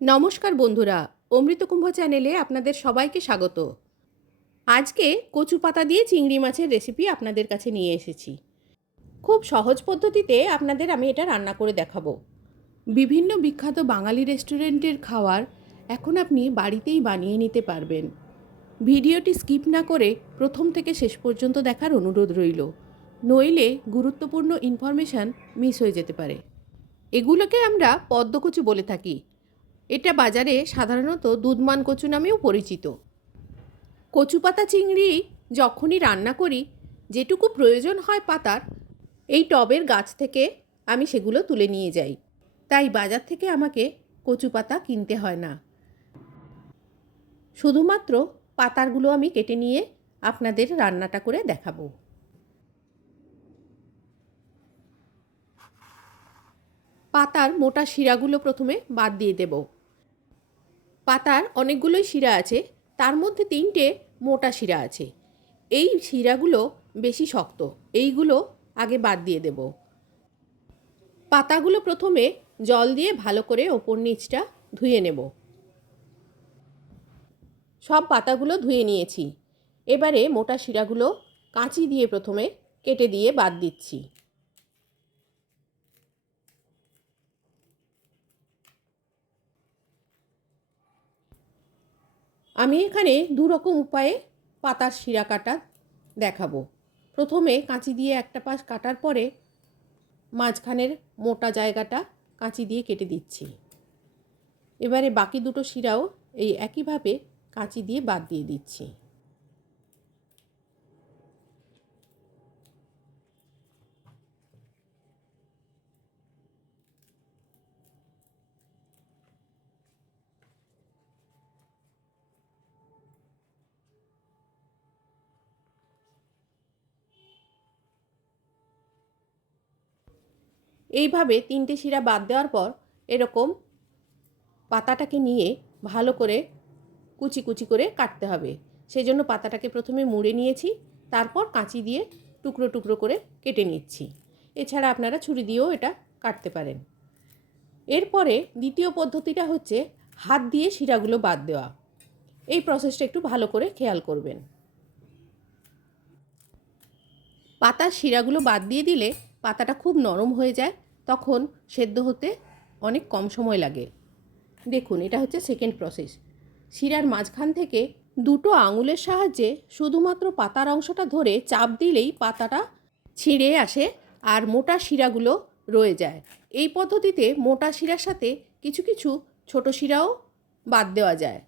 নমস্কার বন্ধুরা, অমৃত কুম্ভ চ্যানেলে আপনাদের সবাইকে স্বাগত। আজকে কচু পাতা দিয়ে চিংড়ি মাছের রেসিপি আপনাদের কাছে নিয়ে এসেছি। খুব সহজ পদ্ধতিতে আপনাদের আমি এটা রান্না করে দেখাবো। বিভিন্ন বিখ্যাত বাঙালি রেস্টুরেন্টের খাবার এখন আপনি বাড়িতেই বানিয়ে নিতে পারবেন। ভিডিওটি স্কিপ না করে প্রথম থেকে শেষ পর্যন্ত দেখার অনুরোধ রইল, নইলে গুরুত্বপূর্ণ ইনফরমেশান মিস হয়ে যেতে পারে। এগুলোকে আমরা পদ্মকচু বলে থাকি। এটা বাজারে সাধারণত দুধমান কচু নামেও পরিচিত। কচুপাতা চিংড়ি যখনই রান্না করি যেটুকু প্রয়োজন হয় পাতার, এই টবের গাছ থেকে আমি সেগুলো তুলে নিয়ে যাই। তাই বাজার থেকে আমাকে কচু পাতা কিনতে হয় না। শুধুমাত্র পাতারগুলো আমি কেটে নিয়ে আপনাদের রান্নাটা করে দেখাবো। পাতার মোটা শিরাগুলো প্রথমে বাদ দিয়ে দেব। পাতার অনেকগুলোই শিরা আছে, তার মধ্যে 3টে মোটা শিরা আছে। এই শিরাগুলো বেশি শক্ত, এইগুলো আগে বাদ দিয়ে দেব। পাতাগুলো প্রথমে জল দিয়ে ভালো করে ওপর নিচটা ধুয়ে নেব। সব পাতাগুলো ধুয়ে নিয়েছি। এবারে মোটা শিরাগুলো কাঁচি দিয়ে প্রথমে কেটে দিয়ে বাদ দিচ্ছি। আমি এখানে দু রকম উপায়ে পাতার শিরা কাটা দেখাবো। প্রথমে কাঁচি দিয়ে একটা পাশ কাটার পরে মাঝখানের মোটা জায়গাটা কাঁচি দিয়ে কেটে দিচ্ছি। এবারে বাকি দুটো শিরাও এই একইভাবে কাঁচি দিয়ে বাদ দিয়ে দিচ্ছি। এইভাবে 3টে শিরা বাদ দেওয়ার পর এরকম পাতাটাকে নিয়ে ভালো করে কুচি কুচি করে কাটতে হবে। সেই জন্য পাতাটাকে প্রথমে মুড়ে নিয়েছি, তারপর কাঁচি দিয়ে টুকরো টুকরো করে কেটে নিচ্ছি। এছাড়া আপনারা ছুরি দিয়েও এটা কাটতে পারেন। এরপরে দ্বিতীয় পদ্ধতিটা হচ্ছে হাত দিয়ে শিরাগুলো বাদ দেওয়া। এই প্রসেসটা একটু ভালো করে খেয়াল করবেন। পাতার শিরাগুলো বাদ দিয়ে দিলে পাতাটা খুব নরম হয়ে যায়, তখন সেদ্ধ হতে অনেক কম সময় লাগে। দেখুন, এটা হচ্ছে সেকেন্ড প্রসেস। শিরার মাঝখান থেকে দুটো আঙুলের সাহায্যে শুধুমাত্র পাতার অংশটা ধরে চাপ দিলেই পাতাটা ছিঁড়ে আসে আর মোটা শিরাগুলো রয়ে যায়। এই পদ্ধতিতে মোটা শিরার সাথে কিছু কিছু ছোট শিরাও বাদ দেওয়া যায়।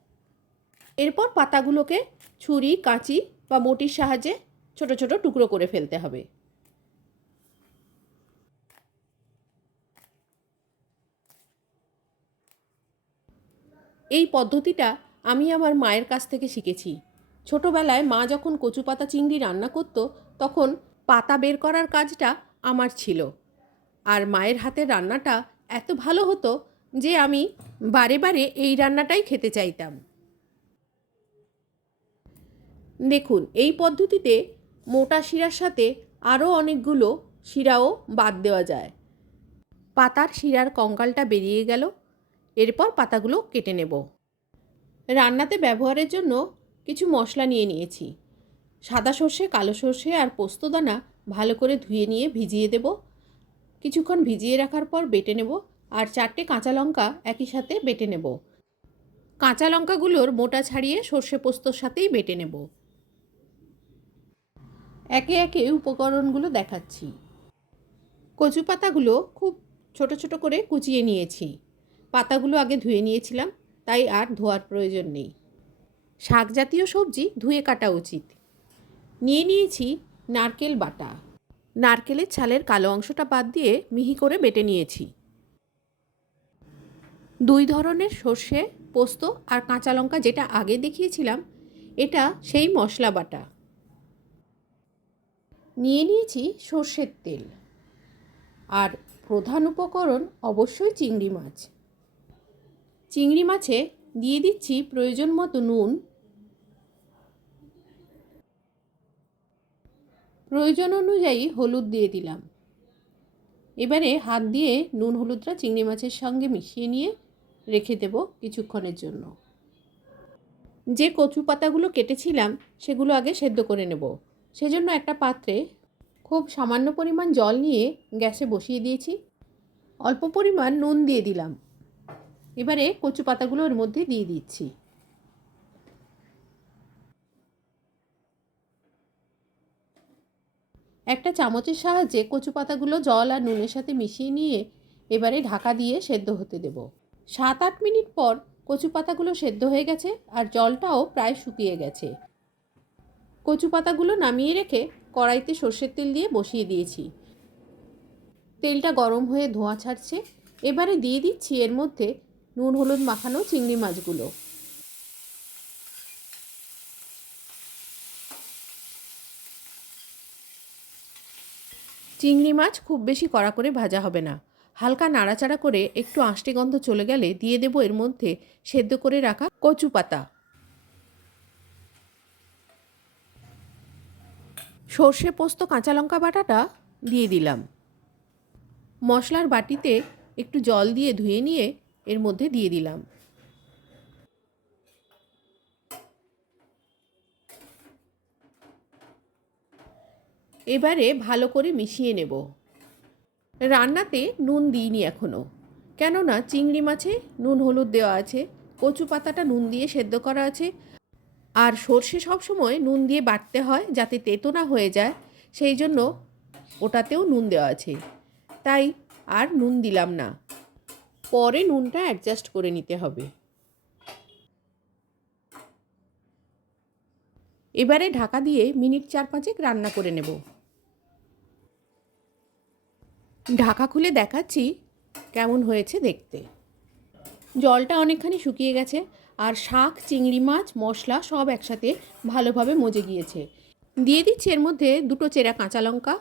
এরপর পাতাগুলোকে ছুরি, কাঁচি বা বটির সাহায্যে ছোট ছোট টুকরো করে ফেলতে হবে। এই পদ্ধতিটা আমি আমার মায়ের কাছ থেকে শিখেছি। ছোটোবেলায় মা যখন কচুপাতা চিংড়ি রান্না করতো, তখন পাতা বের করার কাজটা আমার ছিল। আর মায়ের হাতের রান্নাটা এত ভালো হতো যে আমি বারে বারে এই রান্নাটাই খেতে চাইতাম। দেখুন, এই পদ্ধতিতে মোটা শিরার সাথে আরও অনেকগুলো শিরাও বাদ দেওয়া যায়। পাতার শিরার কঙ্কালটা বেরিয়ে গেল। এরপর পাতাগুলো কেটে নেব। রান্নাতে ব্যবহারের জন্য কিছু মশলা নিয়ে নিয়েছি। সাদা সর্ষে, কালো সর্ষে আর পোস্তদানা ভালো করে ধুয়ে নিয়ে ভিজিয়ে দেব। কিছুক্ষণ ভিজিয়ে রাখার পর বেটে নেব। আর 4টে কাঁচা লঙ্কা একই সাথে বেটে নেব। কাঁচা লঙ্কাগুলোর মোটা ছাড়িয়ে সর্ষে পোস্তর সাথেই বেটে নেব। একে একে উপকরণগুলো দেখাচ্ছি। কচু পাতাগুলো খুব ছোট ছোট করে কুচিয়ে নিয়েছি। পাতাগুলো আগে ধুয়ে নিয়েছিলাম, তাই আর ধোয়ার প্রয়োজন নেই। শাক জাতীয় সবজি ধুয়ে কাটা উচিত। নিয়ে নিয়েছি নারকেল বাটা। নারকেলের ছালের কালো অংশটা বাদ দিয়ে মিহি করে বেটে নিয়েছি। 2 ধরনের সর্ষে, পোস্ত আর কাঁচা লঙ্কা যেটা আগে দেখিয়েছিলাম, এটা সেই মশলা বাটা। নিয়ে নিয়েছি সর্ষের তেল। আর প্রধান উপকরণ অবশ্যই চিংড়ি মাছ। চিংড়ি মাছে দিয়ে দিচ্ছি প্রয়োজন মতো নুন, প্রয়োজন অনুযায়ী হলুদ দিয়ে দিলাম। এবারে হাত দিয়ে নুন হলুদটা চিংড়ি মাছের সঙ্গে মিশিয়ে নিয়ে রেখে দেব কিছুক্ষণের জন্য। যে কচু পাতাগুলো কেটেছিলাম সেগুলো আগে সেদ্ধ করে নেব। সেজন্য একটা পাত্রে খুব সামান্য পরিমাণ জল নিয়ে গ্যাসে বসিয়ে দিয়েছি। অল্প পরিমাণ নুন দিয়ে দিলাম। এবারে কচু পাতাগুলো এর মধ্যে দিয়ে দিচ্ছি। একটা চামচের সাহায্যে কচু পাতাগুলো জল আর নুনের সাথে মিশিয়ে নিয়ে এবারে ঢাকা দিয়ে সেদ্ধ হতে দেব। 7-8 মিনিট পর কচু পাতাগুলো সেদ্ধ হয়ে গেছে আর জলটাও প্রায় শুকিয়ে গেছে। কচু পাতাগুলো নামিয়ে রেখে কড়াইতে সর্ষের তেল দিয়ে বসিয়ে দিয়েছি। তেলটা গরম হয়ে ধোঁয়া ছাড়ছে। এবারে দিয়ে দিচ্ছি এর মধ্যে নুন হলুদ মাখানো চিংড়ি মাছগুলো। চিংড়ি মাছ খুব বেশি কড়া করে ভাজা হবে না, হালকা নাড়াচাড়া করে একটু আঁশটে গন্ধ চলে গেলে দিয়ে দেব এর মধ্যে সেদ্ধ করে রাখা কচু পাতা। সর্ষে পোস্ত কাঁচা লঙ্কা বাটাটা দিয়ে দিলাম। মশলার বাটিতে একটু জল দিয়ে ধুয়ে নিয়ে এর মধ্যে দিয়ে দিলাম। এবারে ভালো করে মিশিয়ে নেব। রান্নাতে নুন দিইনি এখনও, কেননা চিংড়ি মাছে নুন হলুদ দেওয়া আছে, কচু পাতাটা নুন দিয়ে সেদ্ধ করা আছে, আর সর্ষে সবসময় নুন দিয়ে বাটতে হয় যাতে তেতো না হয়ে যায়, সেই জন্য ওটাতেও নুন দেওয়া আছে, তাই আর নুন দিলাম না। পরে নুনটা অ্যাডজাস্ট করে নিতে হবে। এবারে ঢাকা দিয়ে মিনিট 4-5 রান্না করে নেব। ঢাকা খুলে দেখাচ্ছি কেমন হয়েছে দেখতে। জলটা অনেকখানি শুকিয়ে গেছে আর শাক, চিংড়ি মাছ, মশলা সব একসাথে ভালোভাবে মজে গিয়েছে। দিয়ে দিচ্ছি এর মধ্যে 2 চেরা কাঁচা লঙ্কা,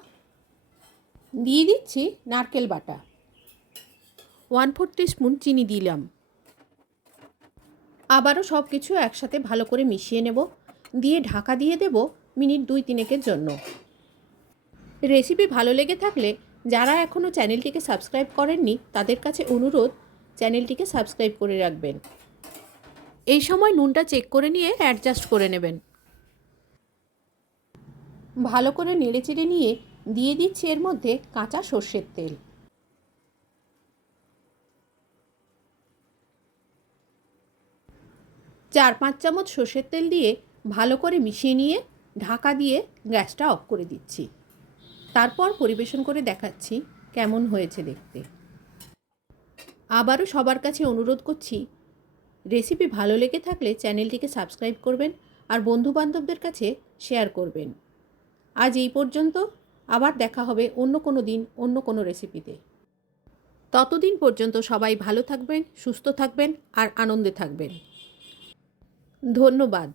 দিয়ে দিচ্ছি নারকেল বাটা, 1/4 টিস্পুন চিনি দিলাম। আবারও সব কিছু একসাথে ভালো করে মিশিয়ে নেব, দিয়ে ঢাকা দিয়ে দেব মিনিট 2-3 জন্য। রেসিপি ভালো লেগে থাকলে যারা এখনও চ্যানেলটিকে সাবস্ক্রাইব করেননি তাদের কাছে অনুরোধ, চ্যানেলটিকে সাবস্ক্রাইব করে রাখবেন। এই সময় নুনটা চেক করে নিয়ে অ্যাডজাস্ট করে নেবেন। ভালো করে নেড়েচেড়ে নিয়ে দিয়ে দিচ্ছি এর মধ্যে কাঁচা সর্ষের তেল। চার 5 চামচ সর্ষের তেল দিয়ে ভালো করে মিশিয়ে নিয়ে ঢাকা দিয়ে গ্যাসটা অফ করে দিচ্ছি। তারপর পরিবেশন করে দেখাচ্ছি কেমন হয়েছে দেখতে। আবারও সবার কাছে অনুরোধ করছি, রেসিপি ভালো লেগে থাকলে চ্যানেলটিকে সাবস্ক্রাইব করবেন আর বন্ধুবান্ধবদের কাছে শেয়ার করবেন। আজ এই পর্যন্ত, আবার দেখা হবে অন্য কোনো দিন অন্য কোনো রেসিপিতে। ততদিন পর্যন্ত সবাই ভালো থাকবেন, সুস্থ থাকবেন আর আনন্দে থাকবেন। ধন্যবাদ।